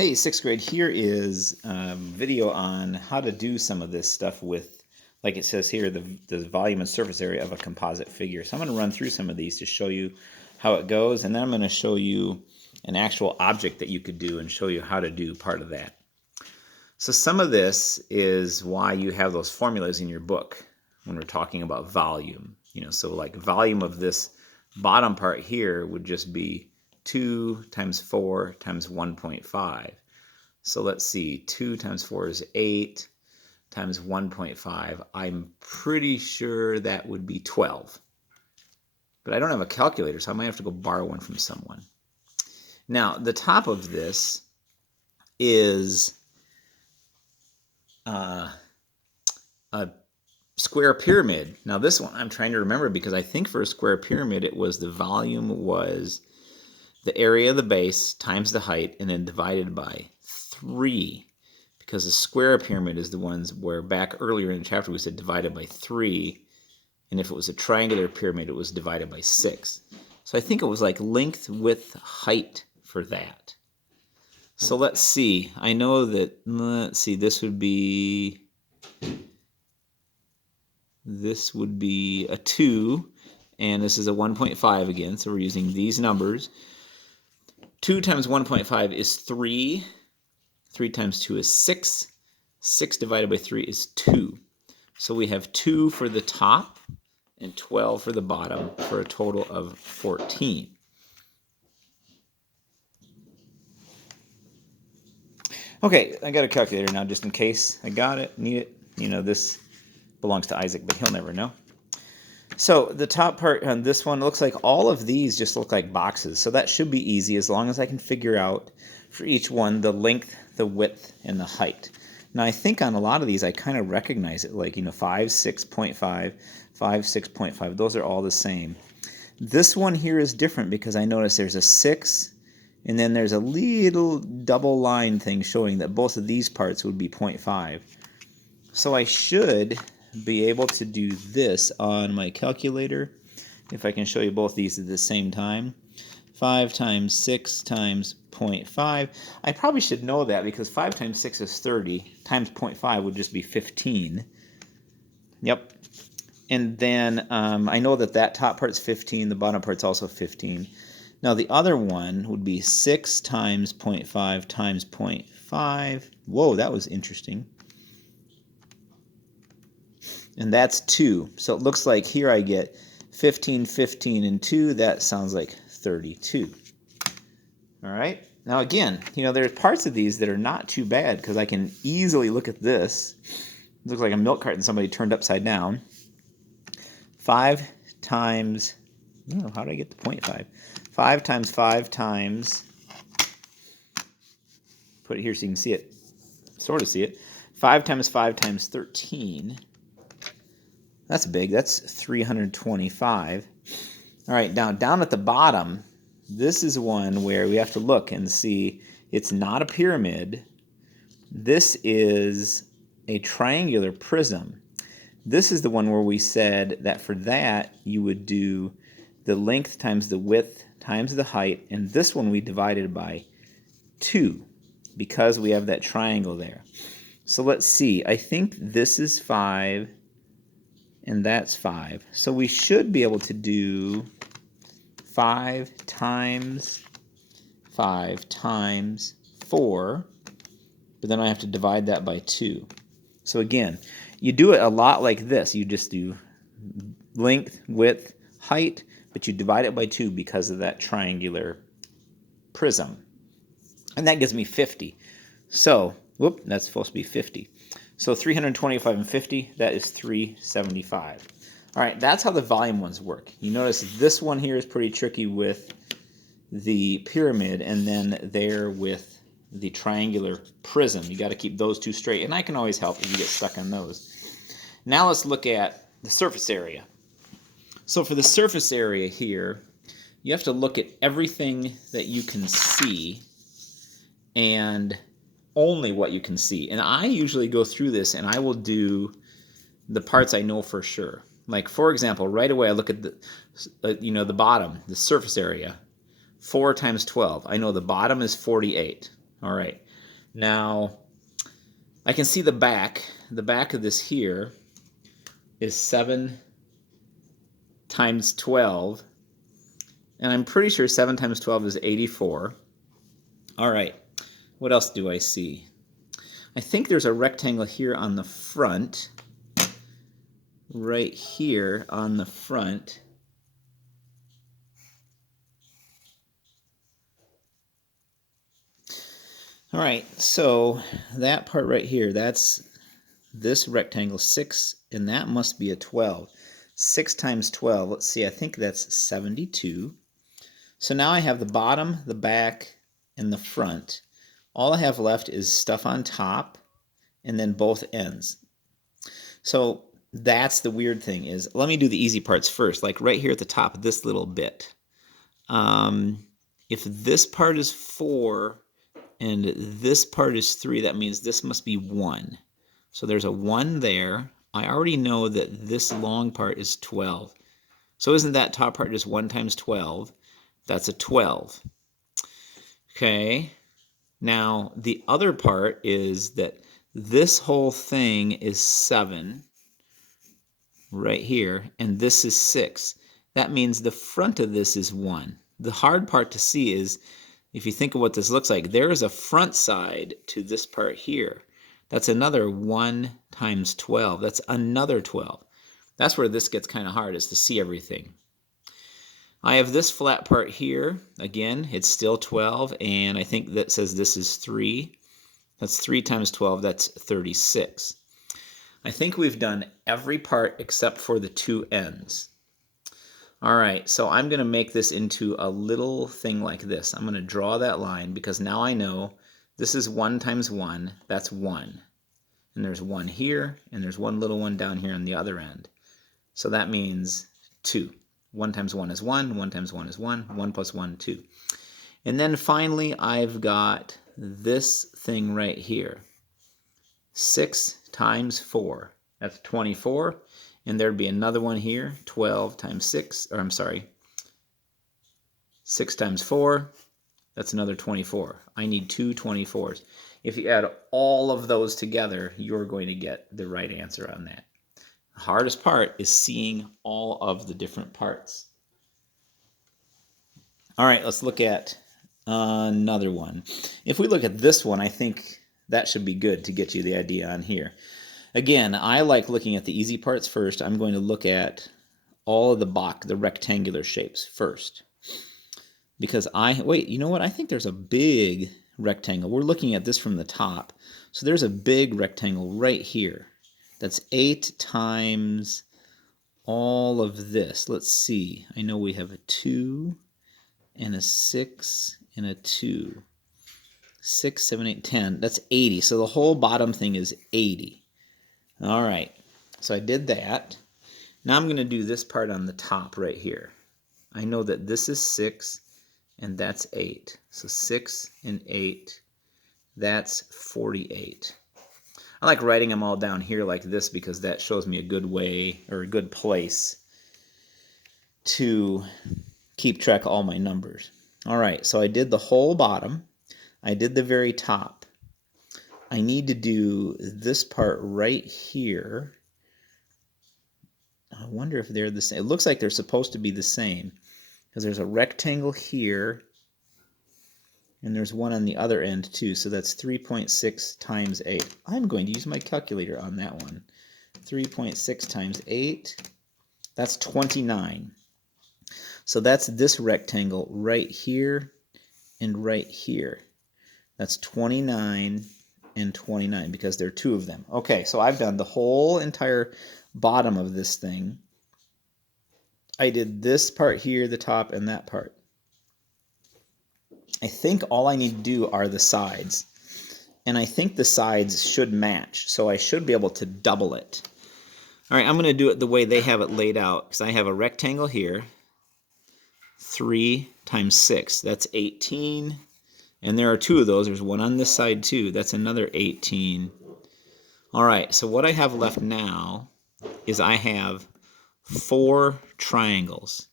Hey, sixth grade, here is a video on how to do some of this stuff with, like it says here, the volume and surface area of a composite figure. So I'm going to run through some of these to show you how it goes, and then I'm going to show you an actual object that you could do and show you how to do part of that. So some of this is why you have those formulas in your book when we're talking about volume. So like volume of this bottom part here would just be 2 times 4 times 1.5. So let's see, 2 times 4 is 8 times 1.5. I'm pretty sure that would be 12. But I don't have a calculator, so I might have to go borrow one from someone. Now, the top of this is a square pyramid. Now, this one I'm trying to remember because I think for a square pyramid, it was the volume was the area of the base times the height and then divided by 3, because a square pyramid is the ones where back earlier in the chapter we said divided by 3, and if it was a triangular pyramid it was divided by 6. So I think it was like length, width, height for that. So let's see. I know that, let's see, this would be a 2, and this is a 1.5 again, so we're using these numbers. 2 times 1.5 is 3. 3 times 2 is 6. 6 divided by 3 is 2. So we have 2 for the top and 12 for the bottom for a total of 14. Okay, I got a calculator now just in case I got it, need it. This belongs to Isaac, but he'll never know. So the top part on this one looks like all of these just look like boxes. So that should be easy as long as I can figure out for each one the length, the width, and the height. Now I think on a lot of these I kind of recognize it, like 5, 6.5, 5, 6.5. Those are all the same. This one here is different because I notice there's a 6 and then there's a little double line thing showing that both of these parts would be 0.5. So I should be able to do this on my calculator if I can show you both these at the same time. 5 times 6 times 0.5. I probably should know that because 5 times 6 is 30 times 0.5 would just be 15. Yep. And then I know that top part's 15, the bottom part's also 15. Now the other one would be 6 times 0.5 times 0.5. Whoa, that was interesting. And that's 2. So it looks like here I get 15, 15, and 2. That sounds like 32. All right. Now again, there's parts of these that are not too bad because I can easily look at this. It looks like a milk carton somebody turned upside down. 5 times, how did I get to 0.5? 5 times 5 times, put it here so you can see it, sort of see it. 5 times 5 times 13. That's big. That's 325. All right, down at the bottom, this is one where we have to look and see it's not a pyramid. This is a triangular prism. This is the one where we said that for that you would do the length times the width times the height, and this one we divided by 2 because we have that triangle there. So let's see. I think this is 5. And that's 5. So we should be able to do 5 times 5 times 4, but then I have to divide that by 2. So again, you do it a lot like this. You just do length, width, height, but you divide it by 2 because of that triangular prism. And that gives me 50. So, whoop, that's supposed to be 50. So 325 and 50, that is 375. All right, that's how the volume ones work. You notice this one here is pretty tricky with the pyramid, and then there with the triangular prism. You got to keep those two straight, and I can always help if you get stuck on those. Now let's look at the surface area. So for the surface area here, you have to look at everything that you can see and only what you can see. And I usually go through this and I will do the parts I know for sure. Like for example, right away I look at the the bottom, the surface area. 4 times 12. I know the bottom is 48. All right. Now, I can see the back. The back of this here is 7 times 12. And I'm pretty sure 7 times 12 is 84. All right, what else do I see? I think there's a rectangle here on the front. Right here on the front. All right, so that part right here, that's this rectangle 6, and that must be a 12. 6 times 12, let's see, I think that's 72. So now I have the bottom, the back, and the front. All I have left is stuff on top and then both ends. So that's the weird thing is, let me do the easy parts first, like right here at the top, this little bit. If this part is 4 and this part is 3, that means this must be 1. So there's a 1 there. I already know that this long part is 12. So isn't that top part just 1 times 12? That's a 12. Okay. Now, the other part is that this whole thing is 7 right here, and this is 6. That means the front of this is 1. The hard part to see is, if you think of what this looks like, there is a front side to this part here. That's another 1 times 12. That's another 12. That's where this gets kind of hard, is to see everything. I have this flat part here. Again, it's still 12, and I think that says this is 3. That's 3 times 12, that's 36. I think we've done every part except for the 2 ends. All right, so I'm going to make this into a little thing like this. I'm going to draw that line because now I know this is 1 times 1, that's 1. And there's 1 here, and there's one little one down here on the other end. So that means 2. 1 times 1 is 1, 1 times 1 is 1, 1 plus 1, 2. And then finally, I've got this thing right here. 6 times 4, that's 24. And there'd be another one here, 12 times 6, or I'm sorry, 6 times 4, that's another 24. I need 2 24s. If you add all of those together, you're going to get the right answer on that. The hardest part is seeing all of the different parts. All right, let's look at another one. If we look at this one, I think that should be good to get you the idea on here. Again, I like looking at the easy parts first. I'm going to look at all of the rectangular shapes first. Because wait, you know what? I think there's a big rectangle. We're looking at this from the top. So there's a big rectangle right here. That's 8 times all of this. Let's see. I know we have a 2 and a 6 and a 2. 6, 7, 8, 10. That's 80. So the whole bottom thing is 80. All right, so I did that. Now I'm going to do this part on the top right here. I know that this is 6 and that's 8. So 6 and 8, that's 48. I like writing them all down here like this because that shows me a good way or a good place to keep track of all my numbers. All right, so I did the whole bottom. I did the very top. I need to do this part right here. I wonder if they're the same. It looks like they're supposed to be the same because there's a rectangle here and there's one on the other end too. So that's 3.6 times 8. I'm going to use my calculator on that one. 3.6 times 8, that's 29. So that's this rectangle right here and right here. That's 29 and 29 because there are 2 of them. Okay, so I've done the whole entire bottom of this thing. I did this part here, the top, and that part. I think all I need to do are the sides. And I think the sides should match, so I should be able to double it. All right, I'm going to do it the way they have it laid out because I have a rectangle here. 3 times 6, that's 18. And there are 2 of those. There's one on this side too. That's another 18. All right, so what I have left now is I have 4 triangles.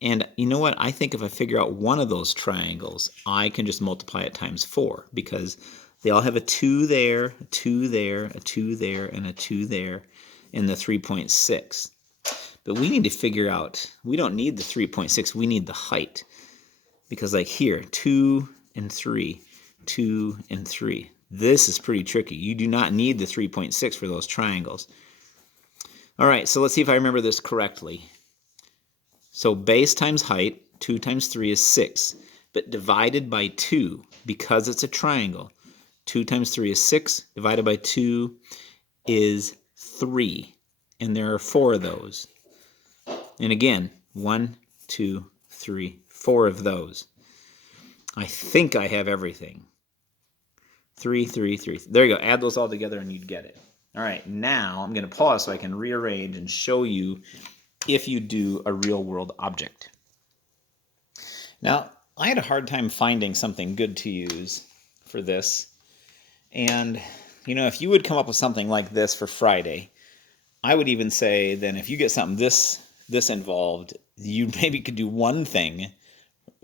And you know what? I think if I figure out one of those triangles, I can just multiply it times 4 because They all have a 2 there, a 2 there, a 2 there, and a 2 there, and the 3.6. But we need to figure out, we don't need the 3.6, we need the height. Because like here, 2 and 3, 2 and 3. This is pretty tricky. You do not need the 3.6 for those triangles. All right, so let's see if I remember this correctly. So base times height, 2 times 3 is 6. But divided by 2, because it's a triangle, 2 times 3 is 6, divided by 2 is 3. And there are 4 of those. And again, 1, 2, 3, 4 of those. I think I have everything. 3, 3, 3. There you go. Add those all together and you'd get it. All right, now I'm going to pause so I can rearrange and show you if you do a real world object. Now, I had a hard time finding something good to use for this. And, you know, if you would come up with something like this for Friday, I would even say then if you get something this involved, you maybe could do one thing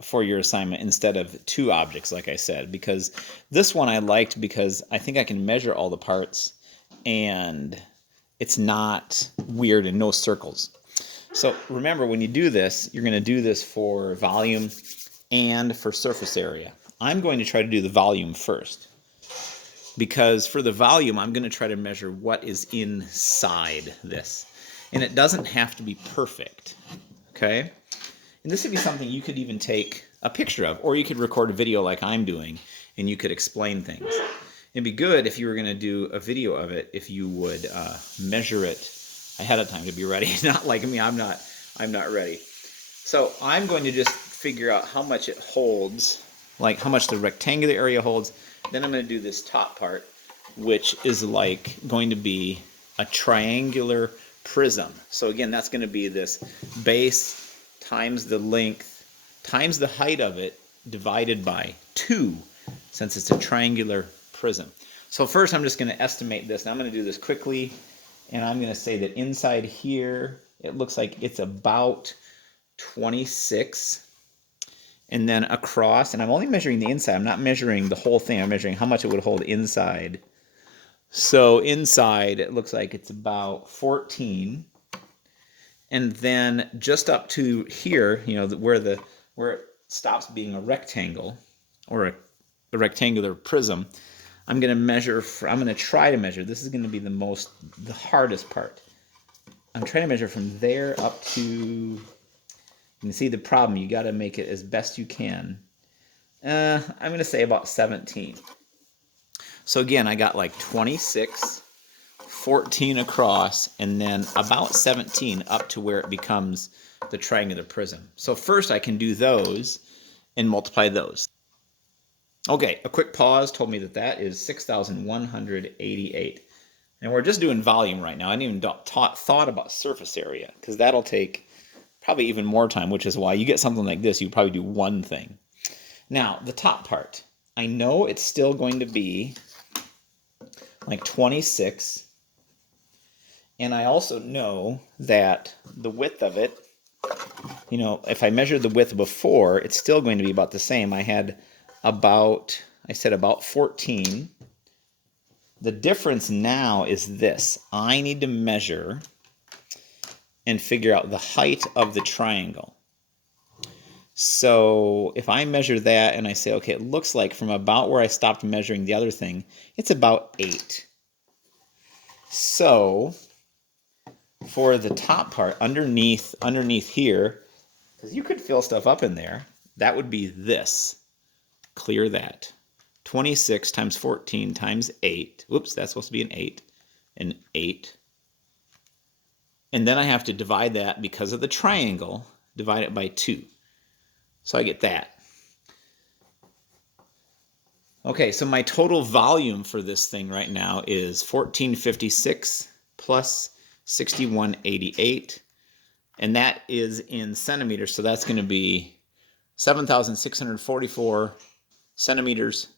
for your assignment instead of 2 objects, like I said, because this one I liked because I think I can measure all the parts and it's not weird and no circles. So remember, when you do this, you're going to do this for volume and for surface area. I'm going to try to do the volume first because for the volume, I'm going to try to measure what is inside this. And it doesn't have to be perfect, okay? And this would be something you could even take a picture of, or you could record a video like I'm doing, and you could explain things. It'd be good if you were going to do a video of it, if you would measure it ahead of time to be ready. Not like me, I'm not ready. So I'm going to just figure out how much it holds, like how much the rectangular area holds. Then I'm going to do this top part, which is like going to be a triangular prism. So again, that's going to be this base times the length times the height of it divided by 2, since it's a triangular prism. So first I'm just going to estimate this. Now I'm going to do this quickly, and I'm going to say that inside here it looks like it's about 26, and then across, and I'm only measuring the inside, I'm not measuring the whole thing, I'm measuring how much it would hold inside. So inside it looks like it's about 14, and then just up to here, you know, where it stops being a rectangle or a rectangular prism, I'm going to measure. I'm going to try to measure. This is going to be the hardest part. I'm trying to measure from there up to. You can see the problem. You got to make it as best you can. I'm going to say about 17. So again, I got like 26, 14 across, and then about 17 up to where it becomes the triangular prism. So first I can do those and multiply those. Okay, a quick pause told me that that is 6,188. And we're just doing volume right now. I didn't even thought about surface area, because that'll take probably even more time, which is why you get something like this, you probably do one thing. Now, the top part. I know it's still going to be like 26. And I also know that the width of it, you know, if I measured the width before, it's still going to be about the same. I said about 14. The difference now is this. I need to measure and figure out the height of the triangle. So if I measure that and I say, okay, it looks like from about where I stopped measuring the other thing, it's about 8. So for the top part, underneath here, because you could fill stuff up in there, that would be this. Clear that. 26 times 14 times 8. Whoops, that's supposed to be an 8. An 8. And then I have to divide that, because of the triangle, divide it by 2. So I get that. Okay, so my total volume for this thing right now is 1456 plus 6188. And that is in centimeters, so that's going to be 7,644 centimeters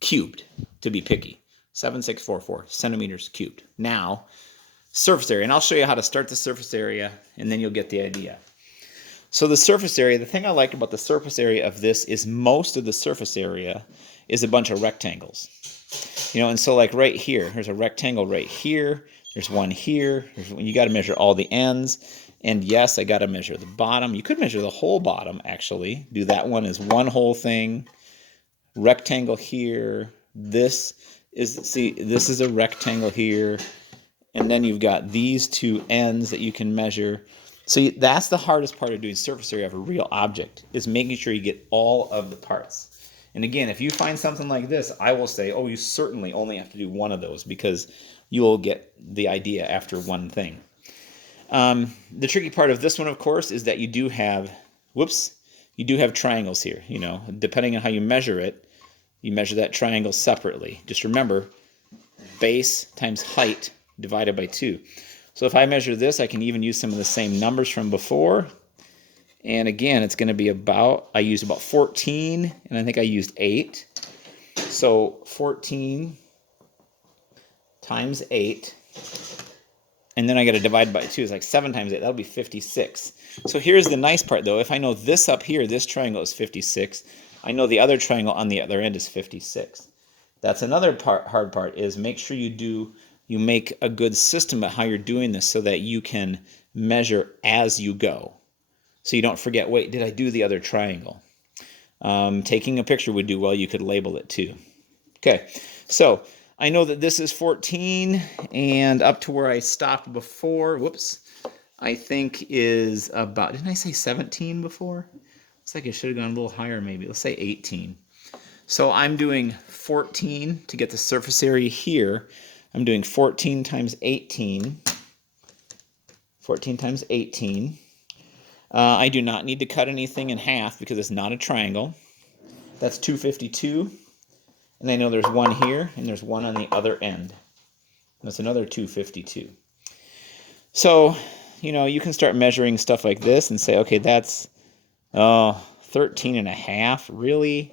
cubed, to be picky. 7,644 centimeters cubed. Now, surface area. And I'll show you how to start the surface area, and then you'll get the idea. So the surface area, the thing I like about the surface area of this is most of the surface area is a bunch of rectangles. And so like right here, there's a rectangle right here. There's one here. You got to measure all the ends. And yes, I got to measure the bottom. You could measure the whole bottom, actually. Do that one as one whole thing. Rectangle here. This is a rectangle here. And then you've got these two ends that you can measure. So that's the hardest part of doing surface area of a real object, is making sure you get all of the parts. And again, if you find something like this, I will say, oh, you certainly only have to do one of those, because you will get the idea after one thing. The tricky part of this one, of course, is that you do have triangles here. Depending on how you measure it, you measure that triangle separately. Just remember, base times height divided by 2. So if I measure this, I can even use some of the same numbers from before. And again, it's going to be I used about 14, and I think I used 8. So 14 times 8, and then I got to divide by 2. It's like 7 times 8. That'll be 56. So here's the nice part, though. If I know this up here, this triangle is 56, I know the other triangle on the other end is 56. That's another hard part, is make sure you make a good system about how you're doing this so that you can measure as you go. So you don't forget, wait, did I do the other triangle? Taking a picture would do well. You could label it too. Okay, so I know that this is 14, and up to where I stopped before, I think is about, didn't I say 17 before? Looks like I should have gone a little higher maybe. Let's say 18. So I'm doing 14 to get the surface area here. I'm doing 14 times 18. 14 times 18. I do not need to cut anything in half because it's not a triangle. That's 252. And I know there's one here, and there's one on the other end. That's another 252. So, you can start measuring stuff like this and say, okay, that's 13 and a half. Really?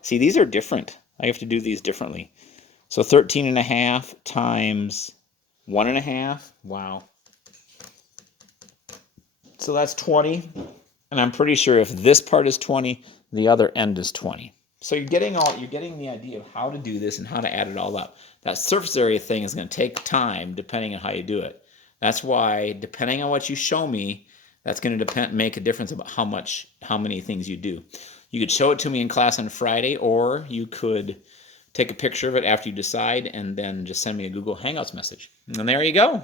See, these are different. I have to do these differently. So 13 and a half times 1.5. Wow. So that's 20, and I'm pretty sure if this part is 20, the other end is 20. So you're getting the idea of how to do this and how to add it all up. That surface area thing is going to take time depending on how you do it. That's why, depending on what you show me, that's going to make a difference about how many things you do. You could show it to me in class on Friday, or you could take a picture of it after you decide and then just send me a Google Hangouts message. And there you go.